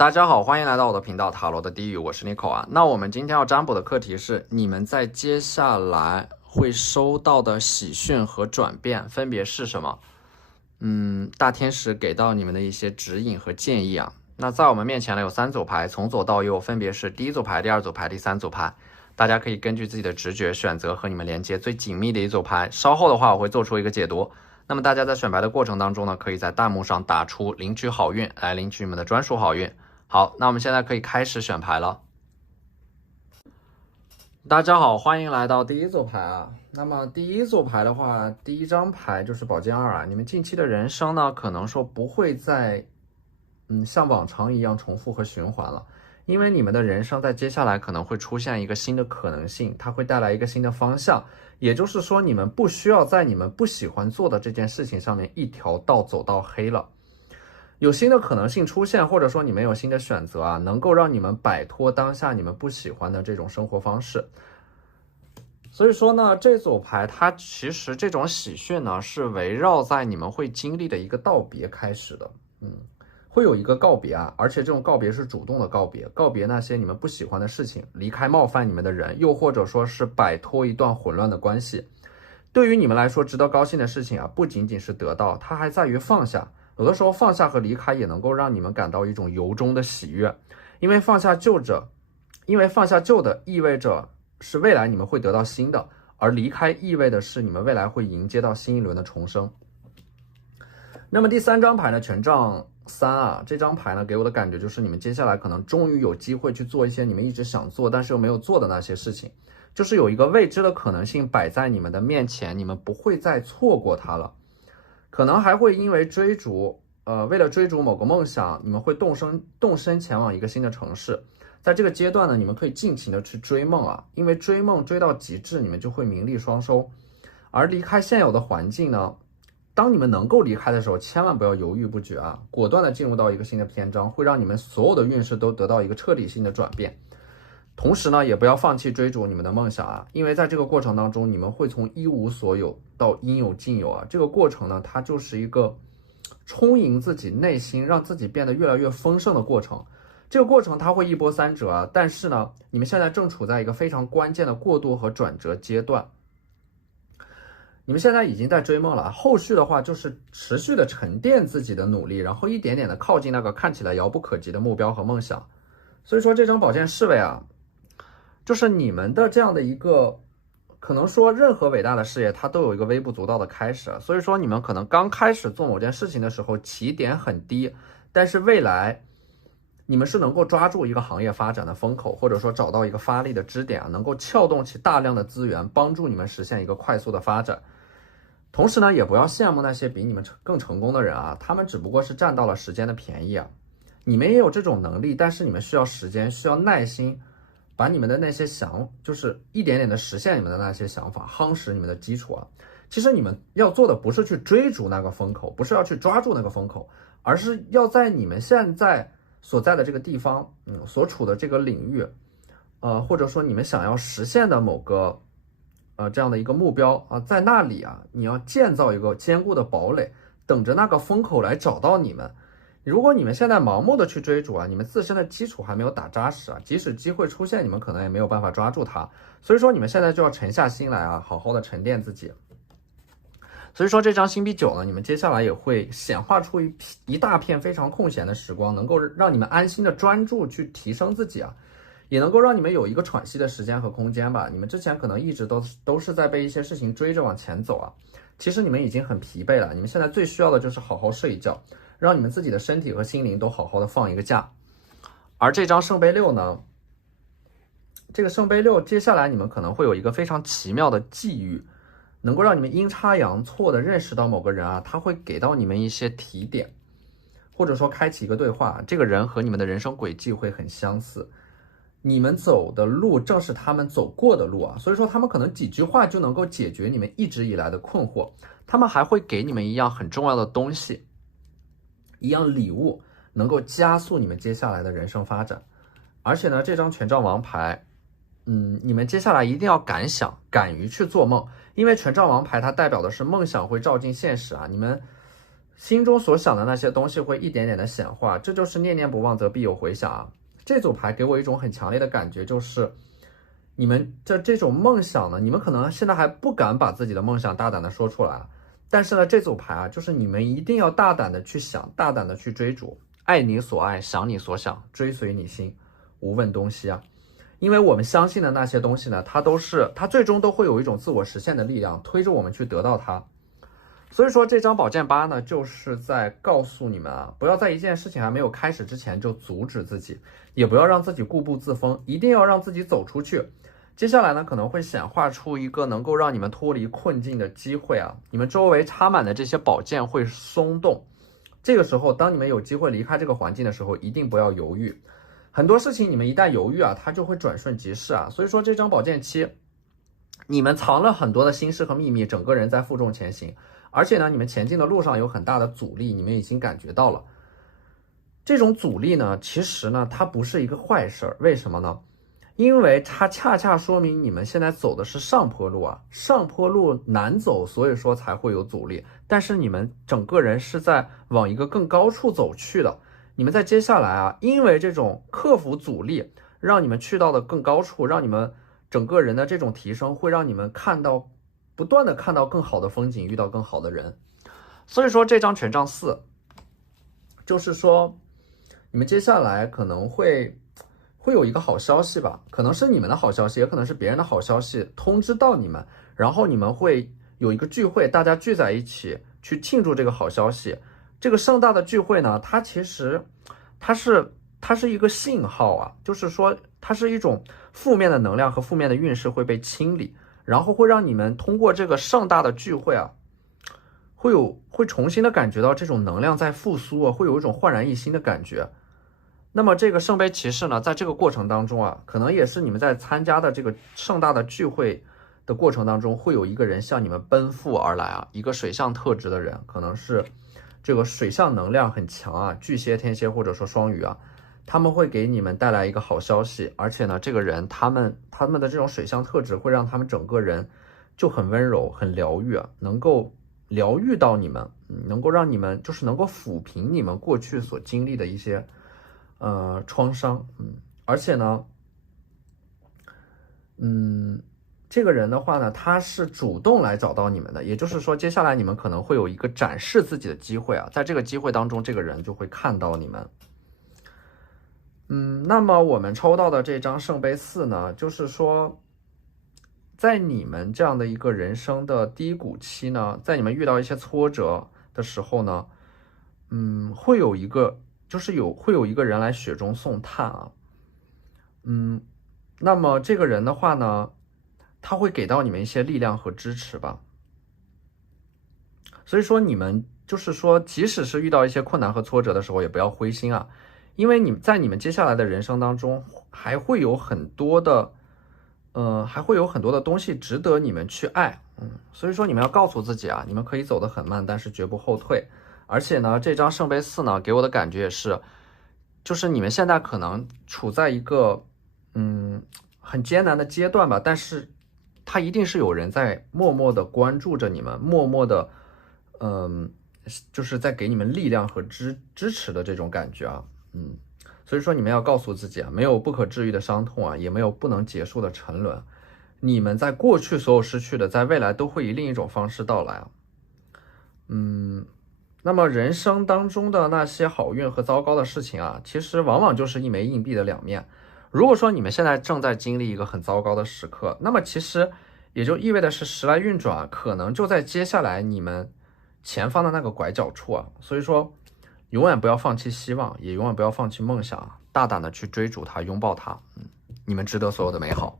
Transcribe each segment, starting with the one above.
大家好，欢迎来到我的频道塔罗的低语，我是 Nico 啊。那我们今天要占卜的课题是你们在接下来会收到的喜讯和转变分别是什么？大天使给到你们的一些指引和建议啊。那在我们面前呢有3组牌，从左到右分别是第1组牌、第2组牌、第3组牌。大家可以根据自己的直觉选择和你们连接最紧密的一组牌。稍后的话我会做出一个解读。那么大家在选牌的过程当中呢，可以在弹幕上打出领取好运，来领取你们的专属好运。好，那我们现在可以开始选牌了。大家好，欢迎来到第1组牌啊。那么第1组牌的话，第1张牌就是宝剑2啊。你们近期的人生呢，可能说不会再像往常一样重复和循环了，因为你们的人生在接下来可能会出现一个新的可能性，它会带来一个新的方向。也就是说，你们不需要在你们不喜欢做的这件事情上面一条道走到黑了。有新的可能性出现，或者说你们有新的选择啊，能够让你们摆脱当下你们不喜欢的这种生活方式。所以说呢，这组牌它其实这种喜讯呢，是围绕在你们会经历的一个道别开始的。会有一个告别啊，而且这种告别是主动的告别，告别那些你们不喜欢的事情，离开冒犯你们的人，又或者说是摆脱一段混乱的关系。对于你们来说，值得高兴的事情啊，不仅仅是得到，它还在于放下。有的时候放下和离开也能够让你们感到一种由衷的喜悦，因为放下旧的意味着是未来你们会得到新的，而离开意味的是你们未来会迎接到新一轮的重生。那么第3张牌呢，权杖3啊，这张牌呢给我的感觉就是你们接下来可能终于有机会去做一些你们一直想做但是又没有做的那些事情，就是有一个未知的可能性摆在你们的面前，你们不会再错过它了。可能还会因为为了追逐某个梦想，你们会动身前往一个新的城市。在这个阶段呢，你们可以尽情的去追梦啊，因为追梦追到极致，你们就会名利双收。而离开现有的环境呢，当你们能够离开的时候，千万不要犹豫不决啊，果断的进入到一个新的篇章，会让你们所有的运势都得到一个彻底性的转变。同时呢，也不要放弃追逐你们的梦想啊，因为在这个过程当中，你们会从一无所有到应有尽有啊。这个过程呢，它就是一个充盈自己内心，让自己变得越来越丰盛的过程。这个过程它会一波三折啊，但是呢，你们现在正处在一个非常关键的过渡和转折阶段。你们现在已经在追梦了，后续的话就是持续的沉淀自己的努力，然后一点点的靠近那个看起来遥不可及的目标和梦想。所以说这张宝剑侍卫啊，就是你们的这样的一个，可能说任何伟大的事业它都有一个微不足道的开始，所以说你们可能刚开始做某件事情的时候起点很低，但是未来你们是能够抓住一个行业发展的风口，或者说找到一个发力的支点啊，能够撬动起大量的资源，帮助你们实现一个快速的发展。同时呢，也不要羡慕那些比你们更成功的人啊，他们只不过是占到了时间的便宜啊。你们也有这种能力，但是你们需要时间，需要耐心，把你们的那些就是一点点的实现你们的那些想法，夯实你们的基础啊。其实你们要做的不是去追逐那个风口，不是要去抓住那个风口，而是要在你们现在所在的这个地方，所处的这个领域，或者说你们想要实现的某个这样的一个目标啊，在那里啊，你要建造一个坚固的堡垒，等着那个风口来找到你们。如果你们现在盲目的去追逐啊，你们自身的基础还没有打扎实啊，即使机会出现，你们可能也没有办法抓住它。所以说你们现在就要沉下心来啊，好好的沉淀自己。所以说这张星币9呢，你们接下来也会显化出一大片非常空闲的时光，能够让你们安心的专注去提升自己啊，也能够让你们有一个喘息的时间和空间吧。你们之前可能一直都是在被一些事情追着往前走啊，其实你们已经很疲惫了，你们现在最需要的就是好好睡一觉，让你们自己的身体和心灵都好好的放一个假。而这张圣杯6呢，这个圣杯6接下来你们可能会有一个非常奇妙的际遇，能够让你们阴差阳错的认识到某个人啊，他会给到你们一些提点，或者说开启一个对话，这个人和你们的人生轨迹会很相似，你们走的路正是他们走过的路啊，所以说他们可能几句话就能够解决你们一直以来的困惑，他们还会给你们一样很重要的东西，一样礼物，能够加速你们接下来的人生发展。而且呢，这张权杖王牌，你们接下来一定要敢想，敢于去做梦，因为权杖王牌它代表的是梦想会照进现实啊。你们心中所想的那些东西会一点点的显化，这就是念念不忘则必有回响啊。这组牌给我一种很强烈的感觉，就是你们这种梦想呢，你们可能现在还不敢把自己的梦想大胆的说出来，但是呢，这组牌啊，就是你们一定要大胆的去想，大胆的去追逐，爱你所爱，想你所想，追随你心，无问东西啊。因为我们相信的那些东西呢，它最终都会有一种自我实现的力量，推着我们去得到它。所以说这张宝剑八呢，就是在告诉你们啊，不要在一件事情还没有开始之前就阻止自己，也不要让自己固步自封，一定要让自己走出去。接下来呢，可能会显化出一个能够让你们脱离困境的机会啊，你们周围插满的这些宝剑会松动。这个时候，当你们有机会离开这个环境的时候，一定不要犹豫。很多事情你们一旦犹豫啊，它就会转瞬即逝啊。所以说这张宝剑七，你们藏了很多的心事和秘密，整个人在负重前行。而且呢，你们前进的路上有很大的阻力，你们已经感觉到了。这种阻力呢，其实呢，它不是一个坏事儿。为什么呢？因为它恰恰说明你们现在走的是上坡路啊，上坡路难走，所以说才会有阻力。但是你们整个人是在往一个更高处走去的。你们在接下来啊，因为这种克服阻力，让你们去到的更高处，让你们整个人的这种提升，会让你们不断的看到更好的风景，遇到更好的人。所以说这张权杖四，就是说你们接下来可能会有一个好消息吧，可能是你们的好消息，也可能是别人的好消息通知到你们，然后你们会有一个聚会，大家聚在一起去庆祝这个好消息。这个盛大的聚会呢，它其实它是一个信号啊，就是说它是一种负面的能量和负面的运势会被清理。然后会让你们通过这个盛大的聚会啊，会重新的感觉到这种能量在复苏啊，会有一种焕然一新的感觉。那么这个圣杯骑士呢，在这个过程当中啊，可能也是你们在参加的这个盛大的聚会的过程当中，会有一个人向你们奔赴而来啊，一个水象特质的人，可能是这个水象能量很强啊，巨蟹、天蝎或者说双鱼啊。他们会给你们带来一个好消息，而且呢，这个人他们的这种水象特质会让他们整个人就很温柔、很疗愈啊，能够疗愈到你们，能够让你们就是能够抚平你们过去所经历的一些创伤，而且呢，这个人的话呢，他是主动来找到你们的，也就是说，接下来你们可能会有一个展示自己的机会啊，在这个机会当中，这个人就会看到你们。那么我们抽到的这张圣杯四呢，就是说，在你们这样的一个人生的低谷期呢，在你们遇到一些挫折的时候呢，会有一个人来雪中送炭啊，那么这个人的话呢，他会给到你们一些力量和支持吧。所以说你们就是说，即使是遇到一些困难和挫折的时候，也不要灰心啊。因为你们接下来的人生当中，还会有很多的东西值得你们去爱，所以说你们要告诉自己啊，你们可以走得很慢，但是绝不后退。而且呢，这张圣杯四呢，给我的感觉也是，就是你们现在可能处在一个很艰难的阶段吧，但是他一定是有人在默默的关注着你们，默默的就是在给你们力量和支持的这种感觉啊。所以说你们要告诉自己啊，没有不可治愈的伤痛啊，也没有不能结束的沉沦。你们在过去所有失去的，在未来都会以另一种方式到来啊。那么人生当中的那些好运和糟糕的事情啊，其实往往就是一枚硬币的两面。如果说你们现在正在经历一个很糟糕的时刻，那么其实也就意味着是时来运转，可能就在接下来你们前方的那个拐角处啊。所以说永远不要放弃希望，也永远不要放弃梦想，大胆的去追逐它，拥抱它。你们值得所有的美好。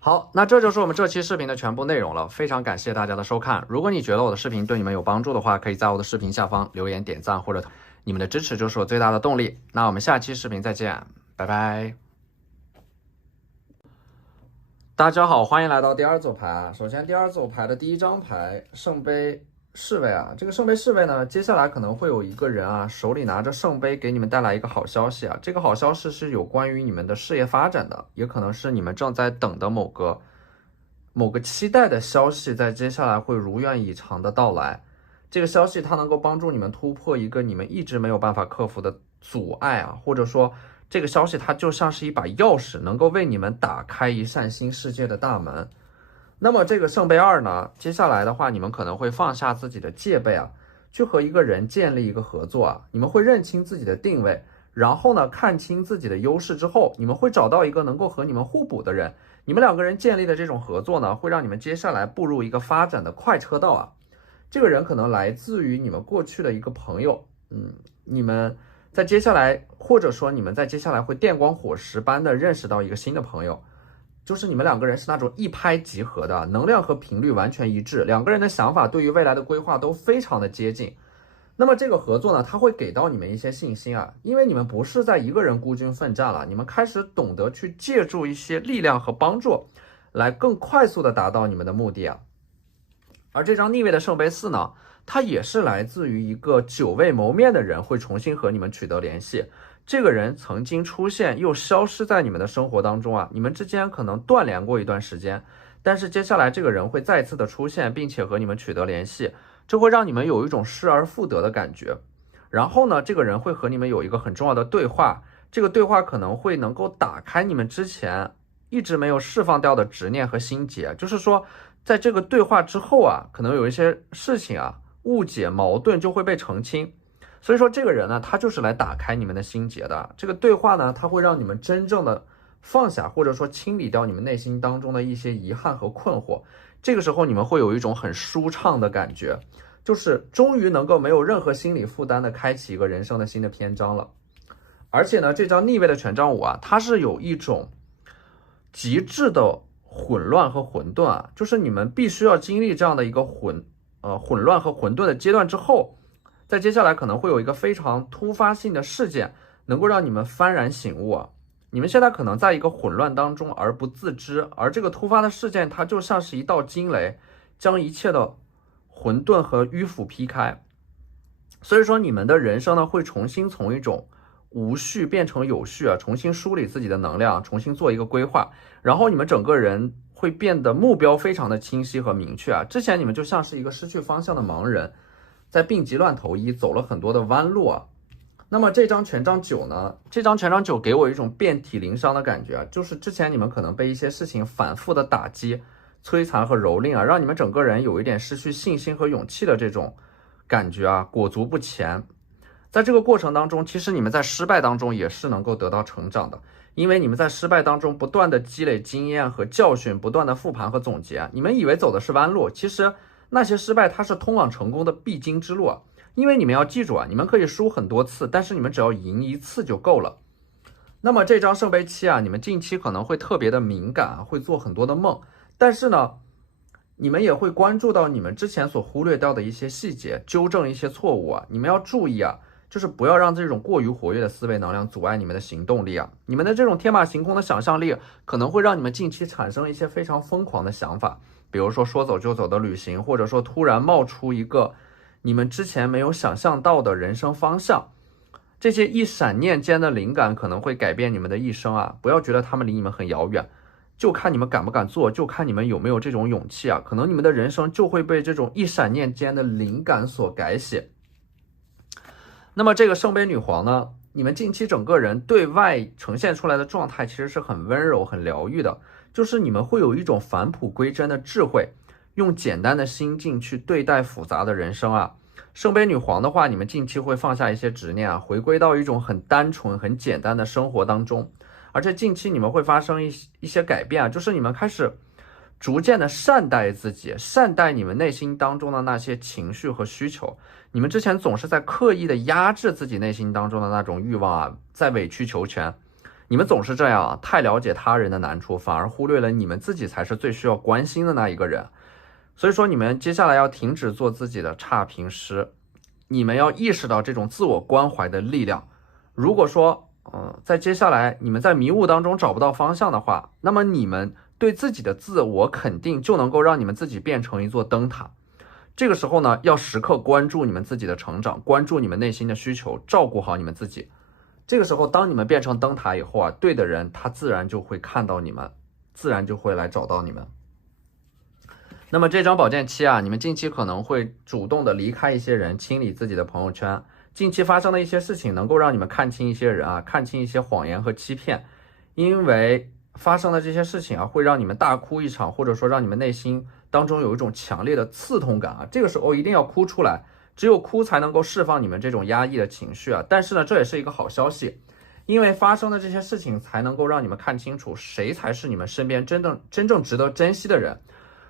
好，那这就是我们这期视频的全部内容了，非常感谢大家的收看。如果你觉得我的视频对你们有帮助的话，可以在我的视频下方留言点赞，或者你们的支持就是我最大的动力。那我们下期视频再见，拜拜。大家好，欢迎来到第二组牌啊。首先第二组牌的第一张牌圣杯侍卫啊，这个圣杯侍卫呢，接下来可能会有一个人啊，手里拿着圣杯给你们带来一个好消息啊。这个好消息是有关于你们的事业发展的，也可能是你们正在等的某个期待的消息，在接下来会如愿以偿的到来。这个消息它能够帮助你们突破一个你们一直没有办法克服的阻碍啊，或者说这个消息它就像是一把钥匙，能够为你们打开一扇新世界的大门。那么这个圣杯2呢，接下来的话，你们可能会放下自己的戒备啊，去和一个人建立一个合作啊，你们会认清自己的定位，然后呢，看清自己的优势之后，你们会找到一个能够和你们互补的人，你们两个人建立的这种合作呢，会让你们接下来步入一个发展的快车道啊。这个人可能来自于你们过去的一个朋友，你们在接下来，或者说你们在接下来会电光火石般的认识到一个新的朋友，就是你们两个人是那种一拍即合的，能量和频率完全一致，两个人的想法对于未来的规划都非常的接近。那么这个合作呢，它会给到你们一些信心啊，因为你们不是在一个人孤军奋战了，你们开始懂得去借助一些力量和帮助，来更快速的达到你们的目的啊。而这张逆位的圣杯4呢，它也是来自于一个久未谋面的人会重新和你们取得联系。这个人曾经出现又消失在你们的生活当中啊，你们之间可能断联过一段时间，但是接下来这个人会再次的出现，并且和你们取得联系，这会让你们有一种失而复得的感觉。然后呢，这个人会和你们有一个很重要的对话，这个对话可能会能够打开你们之前一直没有释放掉的执念和心结，就是说在这个对话之后啊，可能有一些事情啊，误解矛盾就会被澄清。所以说这个人呢，他就是来打开你们的心结的。这个对话呢，他会让你们真正的放下，或者说清理掉你们内心当中的一些遗憾和困惑。这个时候你们会有一种很舒畅的感觉，就是终于能够没有任何心理负担的开启一个人生的新的篇章了。而且呢，这张逆位的权杖5啊，它是有一种极致的混乱和混沌啊，就是你们必须要经历这样的一个混乱和混沌的阶段之后，在接下来可能会有一个非常突发性的事件，能够让你们幡然醒悟啊。你们现在可能在一个混乱当中而不自知，而这个突发的事件，它就像是一道惊雷，将一切的混沌和迂腐劈开。所以说，你们的人生呢，会重新从一种无序变成有序啊，重新梳理自己的能量，重新做一个规划，然后你们整个人会变得目标非常的清晰和明确啊。之前你们就像是一个失去方向的盲人，在病急乱投医，走了很多的弯路啊。那么这张权杖9呢？这张权杖9给我一种遍体鳞伤的感觉啊，就是之前你们可能被一些事情反复的打击、摧残和蹂躏啊，让你们整个人有一点失去信心和勇气的这种感觉啊，裹足不前。在这个过程当中，其实你们在失败当中也是能够得到成长的，因为你们在失败当中不断的积累经验和教训，不断的复盘和总结。你们以为走的是弯路，其实那些失败它是通往成功的必经之路啊。因为你们要记住啊，你们可以输很多次，但是你们只要赢一次就够了。那么这张圣杯7啊，你们近期可能会特别的敏感啊，会做很多的梦，但是呢，你们也会关注到你们之前所忽略掉的一些细节，纠正一些错误啊。你们要注意啊，就是不要让这种过于活跃的思维能量阻碍你们的行动力啊。你们的这种天马行空的想象力可能会让你们近期产生一些非常疯狂的想法，比如说说走就走的旅行，或者说突然冒出一个你们之前没有想象到的人生方向。这些一闪念间的灵感可能会改变你们的一生啊！不要觉得他们离你们很遥远，就看你们敢不敢做，就看你们有没有这种勇气啊！可能你们的人生就会被这种一闪念间的灵感所改写。那么这个圣杯女皇呢，你们近期整个人对外呈现出来的状态其实是很温柔、很疗愈的，就是你们会有一种返璞归真的智慧，用简单的心境去对待复杂的人生啊。圣杯女皇的话，你们近期会放下一些执念啊，回归到一种很单纯、很简单的生活当中。而且近期你们会发生一些改变啊，就是你们开始逐渐的善待自己，善待你们内心当中的那些情绪和需求。你们之前总是在刻意的压制自己内心当中的那种欲望啊，在委曲求全。你们总是这样啊，太了解他人的难处，反而忽略了你们自己才是最需要关心的那一个人。所以说你们接下来要停止做自己的差评师，你们要意识到这种自我关怀的力量。如果说在接下来你们在迷雾当中找不到方向的话，那么你们对自己的自我肯定就能够让你们自己变成一座灯塔。这个时候呢，要时刻关注你们自己的成长，关注你们内心的需求，照顾好你们自己。这个时候当你们变成灯塔以后啊，对的人他自然就会看到你们，自然就会来找到你们。那么这张宝剑七啊，你们近期可能会主动的离开一些人，清理自己的朋友圈。近期发生的一些事情，能够让你们看清一些人啊，看清一些谎言和欺骗。因为发生的这些事情啊，会让你们大哭一场，或者说让你们内心当中有一种强烈的刺痛感啊。这个时候一定要哭出来，只有哭才能够释放你们这种压抑的情绪啊。但是呢，这也是一个好消息，因为发生的这些事情才能够让你们看清楚谁才是你们身边真正值得珍惜的人。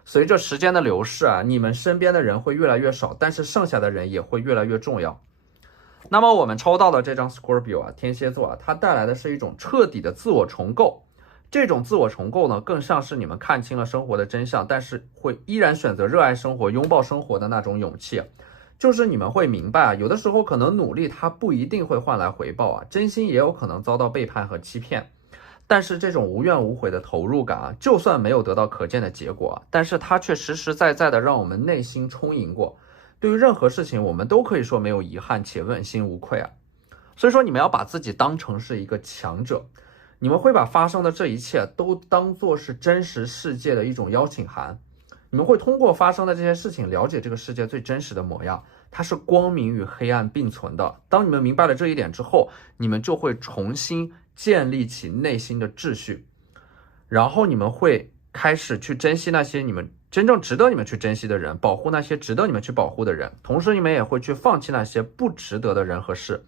随着时间的流逝啊，你们身边的人会越来越少，但是剩下的人也会越来越重要。那么我们抽到的这张 Scorpio 啊，天蝎座啊，它带来的是一种彻底的自我重构。这种自我重构呢，更像是你们看清了生活的真相，但是会依然选择热爱生活、拥抱生活的那种勇气。就是你们会明白啊，有的时候可能努力它不一定会换来回报啊，真心也有可能遭到背叛和欺骗。但是这种无怨无悔的投入感啊，就算没有得到可见的结果啊，但是它却实实在在的让我们内心充盈过。对于任何事情，我们都可以说没有遗憾且问心无愧啊。所以说，你们要把自己当成是一个强者，你们会把发生的这一切都当作是真实世界的一种邀请函。你们会通过发生的这些事情，了解这个世界最真实的模样，它是光明与黑暗并存的。当你们明白了这一点之后，你们就会重新建立起内心的秩序，然后你们会开始去珍惜那些你们真正值得你们去珍惜的人，保护那些值得你们去保护的人，同时你们也会去放弃那些不值得的人和事。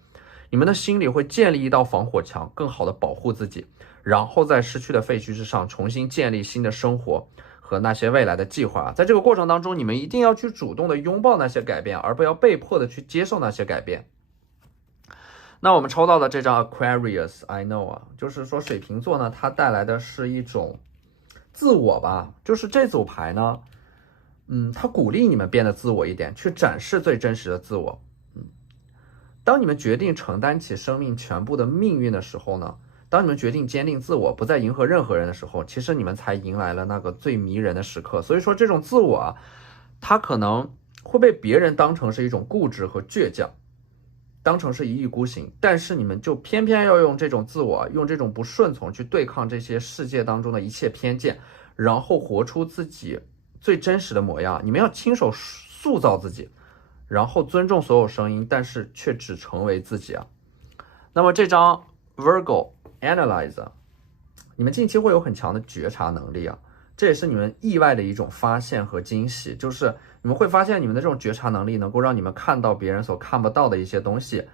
你们的心里会建立一道防火墙，更好的保护自己，然后在失去的废墟之上重新建立新的生活和那些未来的计划。在这个过程当中，你们一定要去主动的拥抱那些改变，而不要被迫的去接受那些改变。那我们抽到的这张 Aquarius I know 啊，就是说水瓶座呢，它带来的是一种自我吧，就是这组牌呢，它鼓励你们变得自我一点，去展示最真实的自我。当你们决定承担起生命全部的命运的时候呢，当你们决定坚定自我，不再迎合任何人的时候，其实你们才迎来了那个最迷人的时刻。所以说这种自我啊，它可能会被别人当成是一种固执和倔强，当成是一意孤行，但是你们就偏偏要用这种自我，用这种不顺从去对抗这些世界当中的一切偏见，然后活出自己最真实的模样。你们要亲手塑造自己，然后尊重所有声音，但是却只成为自己啊。那么这张 Virgo Analyzer， 你们近期会有很强的觉察能力啊，这也是你们意外的一种发现和惊喜，就是你们会发现你们的这种觉察能力能够让你们看到别人所看不到的一些东西，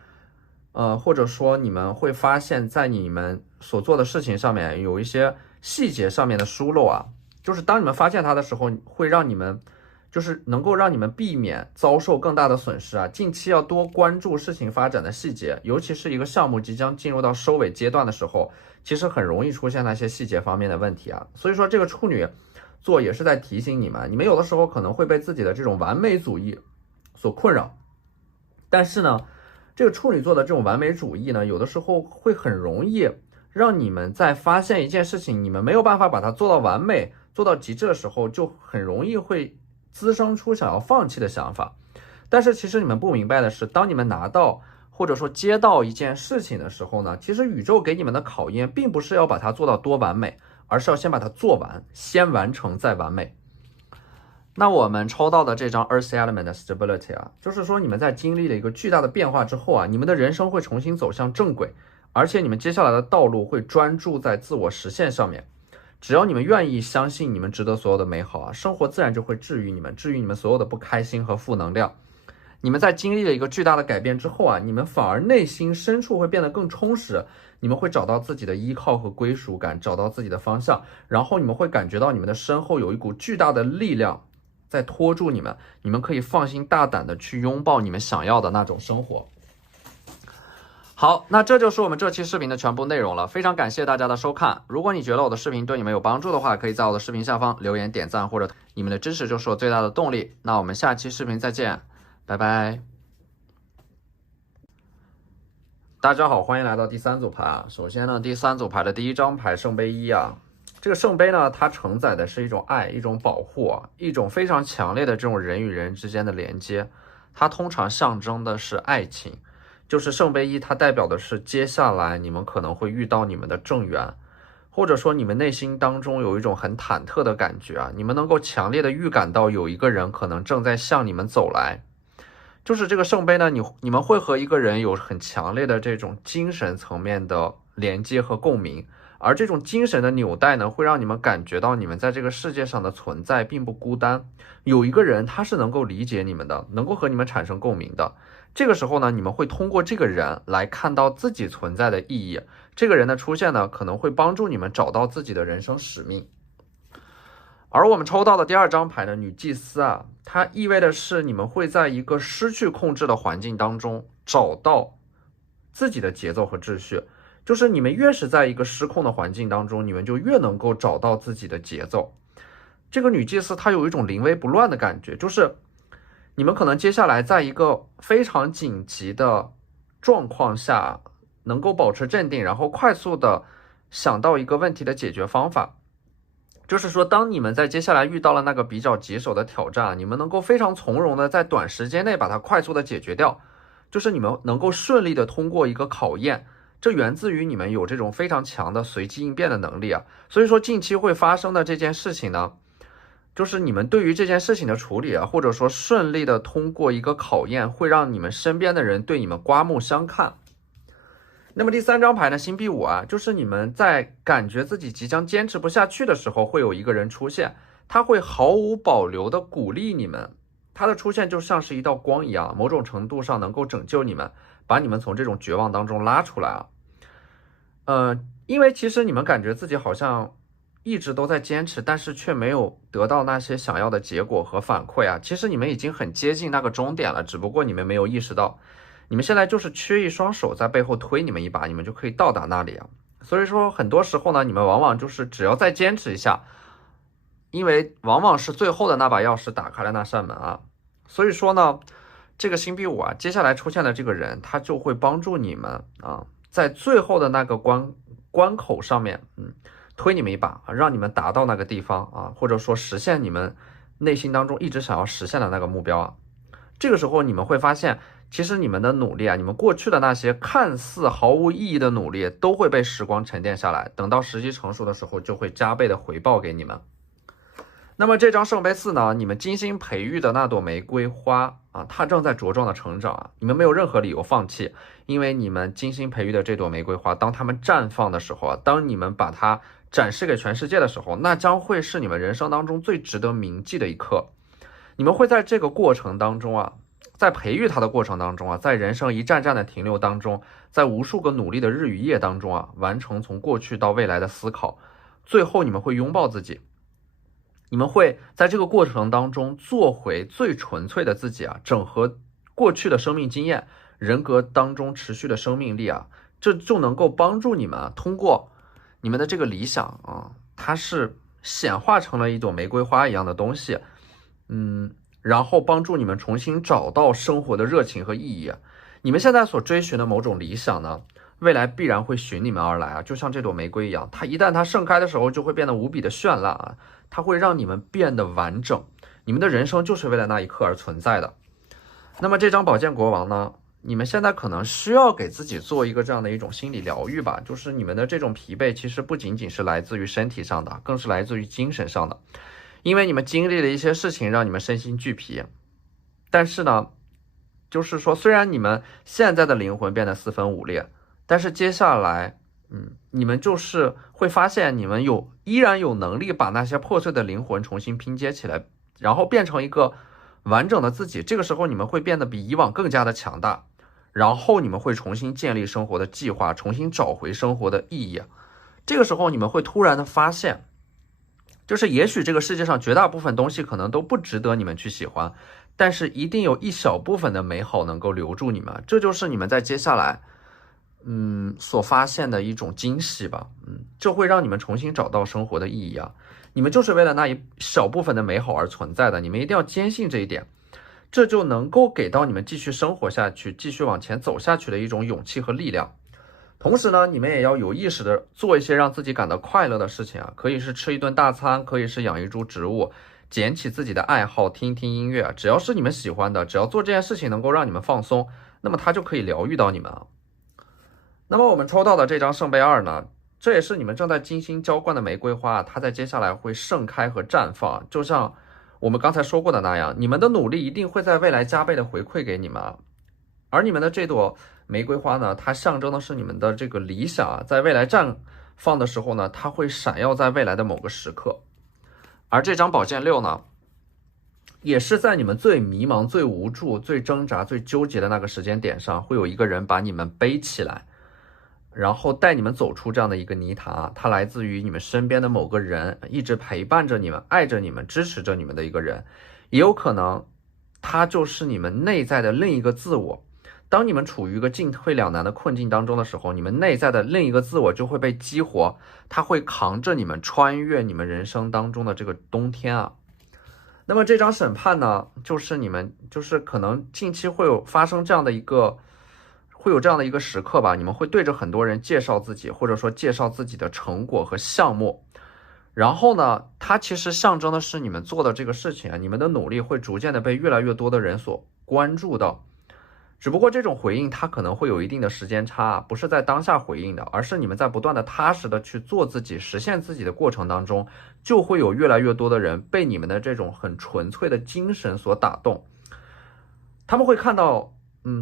或者说你们会发现在你们所做的事情上面有一些细节上面的疏漏啊，就是当你们发现它的时候，会让你们就是能够让你们避免遭受更大的损失啊。近期要多关注事情发展的细节，尤其是一个项目即将进入到收尾阶段的时候，其实很容易出现那些细节方面的问题啊。所以说这个处女座也是在提醒你们，你们有的时候可能会被自己的这种完美主义所困扰，但是呢，这个处女座的这种完美主义呢，有的时候会很容易让你们在发现一件事情，你们没有办法把它做到完美、做到极致的时候，就很容易会滋生出想要放弃的想法。但是其实你们不明白的是，当你们拿到或者说接到一件事情的时候呢，其实宇宙给你们的考验并不是要把它做到多完美，而是要先把它做完，先完成再完美。那我们抽到的这张 Earth Element 的 Stability 啊，就是说你们在经历了一个巨大的变化之后啊，你们的人生会重新走向正轨，而且你们接下来的道路会专注在自我实现上面。只要你们愿意相信你们值得所有的美好啊，生活自然就会治愈你们，治愈你们所有的不开心和负能量。你们在经历了一个巨大的改变之后啊，你们反而内心深处会变得更充实，你们会找到自己的依靠和归属感，找到自己的方向，然后你们会感觉到你们的身后有一股巨大的力量在拖住你们，你们可以放心大胆的去拥抱你们想要的那种生活。好，那这就是我们这期视频的全部内容了，非常感谢大家的收看。如果你觉得我的视频对你们有帮助的话，可以在我的视频下方留言点赞，或者你们的支持就是我最大的动力。那我们下期视频再见，拜拜。大家好，欢迎来到第三组牌啊。首先呢，第三组牌的第一张牌圣杯一啊，这个圣杯呢，它承载的是一种爱，一种保护啊，一种非常强烈的这种人与人之间的连接。它通常象征的是爱情，就是圣杯一，它代表的是接下来你们可能会遇到你们的正缘，或者说你们内心当中有一种很忐忑的感觉啊，你们能够强烈的预感到有一个人可能正在向你们走来。就是这个圣杯呢，你们会和一个人有很强烈的这种精神层面的连接和共鸣，而这种精神的纽带呢，会让你们感觉到你们在这个世界上的存在并不孤单，有一个人他是能够理解你们的，能够和你们产生共鸣的。这个时候呢，你们会通过这个人来看到自己存在的意义，这个人的出现呢，可能会帮助你们找到自己的人生使命。而我们抽到的第2张牌的女祭司啊，它意味的是你们会在一个失去控制的环境当中找到自己的节奏和秩序，就是你们越是在一个失控的环境当中，你们就越能够找到自己的节奏。这个女祭司她有一种临危不乱的感觉，就是你们可能接下来在一个非常紧急的状况下能够保持镇定，然后快速的想到一个问题的解决方法。就是说，当你们在接下来遇到了那个比较棘手的挑战，你们能够非常从容的在短时间内把它快速的解决掉，就是你们能够顺利的通过一个考验，这源自于你们有这种非常强的随机应变的能力啊。所以说近期会发生的这件事情呢，就是你们对于这件事情的处理啊，或者说顺利的通过一个考验，会让你们身边的人对你们刮目相看。那么第3张牌呢，星币5啊，就是你们在感觉自己即将坚持不下去的时候，会有一个人出现，他会毫无保留的鼓励你们，他的出现就像是一道光一样，某种程度上能够拯救你们，把你们从这种绝望当中拉出来啊。因为其实你们感觉自己好像一直都在坚持，但是却没有得到那些想要的结果和反馈啊。其实你们已经很接近那个终点了，只不过你们没有意识到。你们现在就是缺一双手在背后推你们一把，你们就可以到达那里啊。所以说很多时候呢，你们往往就是只要再坚持一下，因为往往是最后的那把钥匙打开了那扇门啊。所以说呢，这个星币5啊，接下来出现的这个人，他就会帮助你们啊，在最后的那个关口上面，推你们一把，让你们达到那个地方啊，或者说实现你们内心当中一直想要实现的那个目标啊。这个时候你们会发现，其实你们的努力啊，你们过去的那些看似毫无意义的努力，都会被时光沉淀下来，等到时机成熟的时候，就会加倍的回报给你们。那么这张圣杯4呢，你们精心培育的那朵玫瑰花啊，它正在茁壮的成长啊，你们没有任何理由放弃，因为你们精心培育的这朵玫瑰花，当它们绽放的时候啊，当你们把它展示给全世界的时候，那将会是你们人生当中最值得铭记的一刻。你们会在这个过程当中啊，在培育它的过程当中啊，在人生一站站的停留当中，在无数个努力的日与夜当中啊，完成从过去到未来的思考，最后你们会拥抱自己，你们会在这个过程当中做回最纯粹的自己啊，整合过去的生命经验，人格当中持续的生命力啊，这就能够帮助你们啊，通过你们的这个理想啊，它是显化成了一朵玫瑰花一样的东西。然后帮助你们重新找到生活的热情和意义。你们现在所追寻的某种理想呢，未来必然会寻你们而来啊，就像这朵玫瑰一样，它一旦它盛开的时候，就会变得无比的绚烂啊，它会让你们变得完整。你们的人生就是为了那一刻而存在的。那么这张宝剑国王呢，你们现在可能需要给自己做一个这样的一种心理疗愈吧，就是你们的这种疲惫其实不仅仅是来自于身体上的，更是来自于精神上的。因为你们经历了一些事情，让你们身心俱疲，但是呢，就是说，虽然你们现在的灵魂变得四分五裂，但是接下来，你们就是会发现，你们依然有能力把那些破碎的灵魂重新拼接起来，然后变成一个完整的自己。这个时候，你们会变得比以往更加的强大，然后你们会重新建立生活的计划，重新找回生活的意义。这个时候，你们会突然的发现，就是也许这个世界上绝大部分东西可能都不值得你们去喜欢，但是一定有一小部分的美好能够留住你们，这就是你们在接下来所发现的一种惊喜吧。这会让你们重新找到生活的意义啊。你们就是为了那一小部分的美好而存在的，你们一定要坚信这一点，这就能够给到你们继续生活下去，继续往前走下去的一种勇气和力量。同时呢，你们也要有意识的做一些让自己感到快乐的事情啊，可以是吃一顿大餐，可以是养一株植物，捡起自己的爱好，听听音乐，只要是你们喜欢的，只要做这件事情能够让你们放松，那么它就可以疗愈到你们啊。那么我们抽到的这张圣杯2呢，这也是你们正在精心浇灌的玫瑰花，它在接下来会盛开和绽放。就像我们刚才说过的那样，你们的努力一定会在未来加倍的回馈给你们。而你们的这朵玫瑰花呢，它象征的是你们的这个理想啊，在未来绽放的时候呢，它会闪耀在未来的某个时刻。而这张宝剑六呢，也是在你们最迷茫、最无助、最挣扎、最纠结的那个时间点上，会有一个人把你们背起来，然后带你们走出这样的一个泥潭啊。它来自于你们身边的某个人，一直陪伴着你们、爱着你们、支持着你们的一个人，也有可能他就是你们内在的另一个自我。当你们处于一个进退两难的困境当中的时候，你们内在的另一个自我就会被激活，它会扛着你们穿越你们人生当中的这个冬天啊。那么这张审判呢，就是你们就是可能近期会有发生这样的一个，会有这样的一个时刻吧，你们会对着很多人介绍自己，或者说介绍自己的成果和项目。然后呢，它其实象征的是你们做的这个事情啊，你们的努力会逐渐的被越来越多的人所关注到。只不过这种回应它可能会有一定的时间差，不是在当下回应的，而是你们在不断的踏实的去做自己、实现自己的过程当中，就会有越来越多的人被你们的这种很纯粹的精神所打动。他们会看到，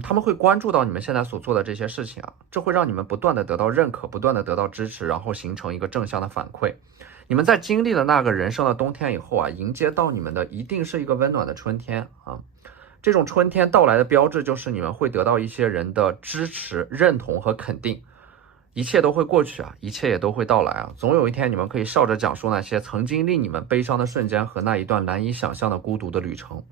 他们会关注到你们现在所做的这些事情啊，这会让你们不断的得到认可，不断的得到支持，然后形成一个正向的反馈。你们在经历了那个人生的冬天以后啊，迎接到你们的一定是一个温暖的春天啊。这种春天到来的标志就是你们会得到一些人的支持、认同和肯定，一切都会过去啊，一切也都会到来啊。总有一天你们可以笑着讲述那些曾经令你们悲伤的瞬间和那一段难以想象的孤独的旅程。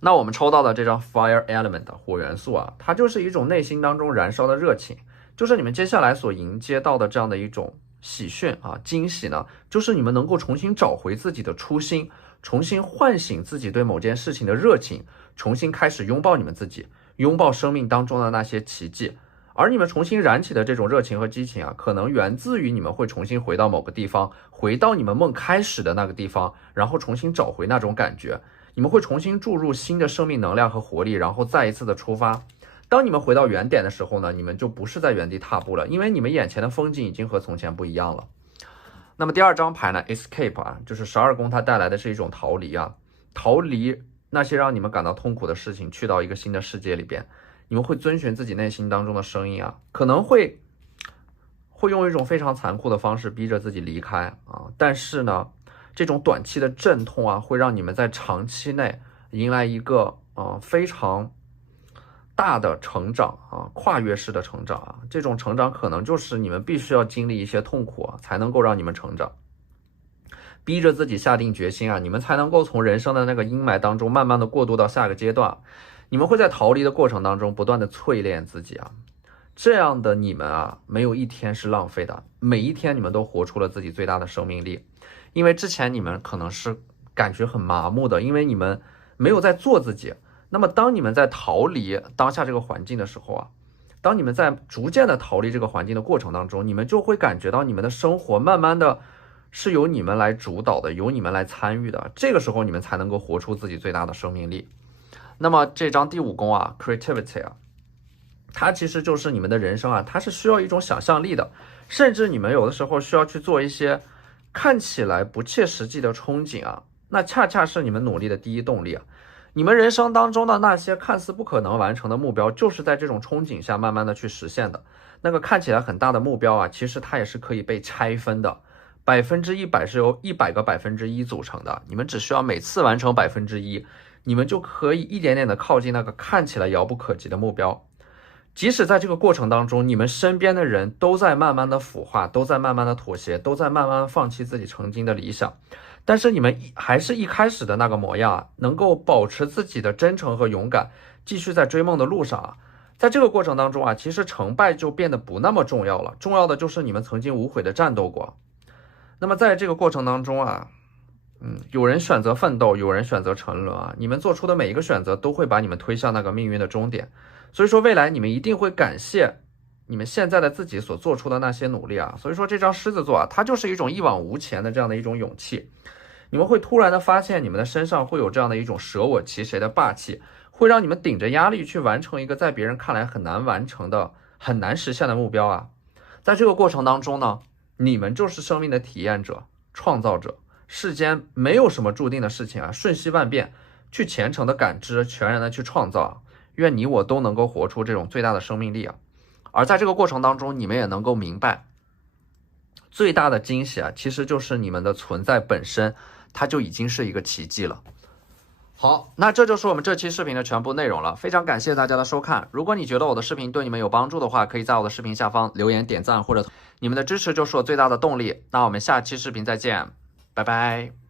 那我们抽到的这张 Fire Element 火元素啊，它就是一种内心当中燃烧的热情，就是你们接下来所迎接到的这样的一种喜讯啊，惊喜呢，就是你们能够重新找回自己的初心，重新唤醒自己对某件事情的热情，重新开始拥抱你们自己，拥抱生命当中的那些奇迹。而你们重新燃起的这种热情和激情啊，可能源自于你们会重新回到某个地方，回到你们梦开始的那个地方，然后重新找回那种感觉。你们会重新注入新的生命能量和活力，然后再一次的出发。当你们回到原点的时候呢，你们就不是在原地踏步了，因为你们眼前的风景已经和从前不一样了。那么第二张牌呢 Escape 啊，就是12宫它带来的是一种逃离啊，逃离那些让你们感到痛苦的事情，去到一个新的世界里边。你们会遵循自己内心当中的声音啊，可能会用一种非常残酷的方式逼着自己离开啊，但是呢，这种短期的阵痛啊，会让你们在长期内迎来一个非常大的成长啊，跨越式的成长啊，这种成长可能就是你们必须要经历一些痛苦啊，才能够让你们成长，逼着自己下定决心啊，你们才能够从人生的那个阴霾当中慢慢的过渡到下个阶段。你们会在逃离的过程当中不断的淬炼自己啊，这样的你们啊，没有一天是浪费的，每一天你们都活出了自己最大的生命力。因为之前你们可能是感觉很麻木的，因为你们没有在做自己。那么当你们在逃离当下这个环境的时候啊，当你们在逐渐的逃离这个环境的过程当中，你们就会感觉到你们的生活慢慢的是由你们来主导的，由你们来参与的，这个时候你们才能够活出自己最大的生命力。那么这张第5宫啊 Creativity 啊，它其实就是你们的人生啊，它是需要一种想象力的，甚至你们有的时候需要去做一些看起来不切实际的憧憬啊，那恰恰是你们努力的第一动力啊。你们人生当中的那些看似不可能完成的目标，就是在这种憧憬下慢慢的去实现的。那个看起来很大的目标啊，其实它也是可以被拆分的，100%是由100个1%组成的，你们只需要每次完成1%，你们就可以一点点的靠近那个看起来遥不可及的目标。即使在这个过程当中，你们身边的人都在慢慢的腐化，都在慢慢的妥协，都在慢慢放弃自己曾经的理想，但是你们还是一开始的那个模样啊，能够保持自己的真诚和勇敢，继续在追梦的路上啊。在这个过程当中啊，其实成败就变得不那么重要了，重要的就是你们曾经无悔的战斗过。那么在这个过程当中啊，有人选择奋斗，有人选择沉沦啊，你们做出的每一个选择都会把你们推向那个命运的终点。所以说未来你们一定会感谢你们现在的自己所做出的那些努力啊。所以说这张狮子座啊，它就是一种一往无前的这样的一种勇气。你们会突然的发现你们的身上会有这样的一种舍我其谁的霸气，会让你们顶着压力去完成一个在别人看来很难完成的、很难实现的目标啊。在这个过程当中呢，你们就是生命的体验者、创造者。世间没有什么注定的事情啊，瞬息万变，去虔诚的感知，全然的去创造。愿你我都能够活出这种最大的生命力啊！而在这个过程当中，你们也能够明白，最大的惊喜啊，其实就是你们的存在本身，它就已经是一个奇迹了。好，那这就是我们这期视频的全部内容了。非常感谢大家的收看。如果你觉得我的视频对你们有帮助的话，可以在我的视频下方留言点赞，或者你们的支持就是我最大的动力。那我们下期视频再见，拜拜。